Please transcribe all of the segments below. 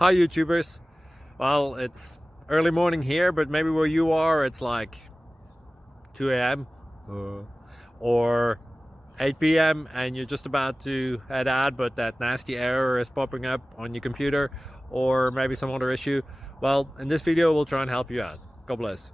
Hi YouTubers. Well, it's early morning here, but maybe where you are it's like 2 a.m. Or 8 p.m. and you're just about to head out, but that nasty error is popping up on your computer, or maybe some other issue. Well, in this video we'll try and help you out. God bless.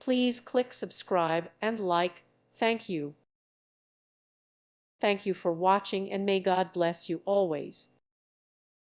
Please click subscribe and like. Thank you. Thank you for watching, and may God bless you always.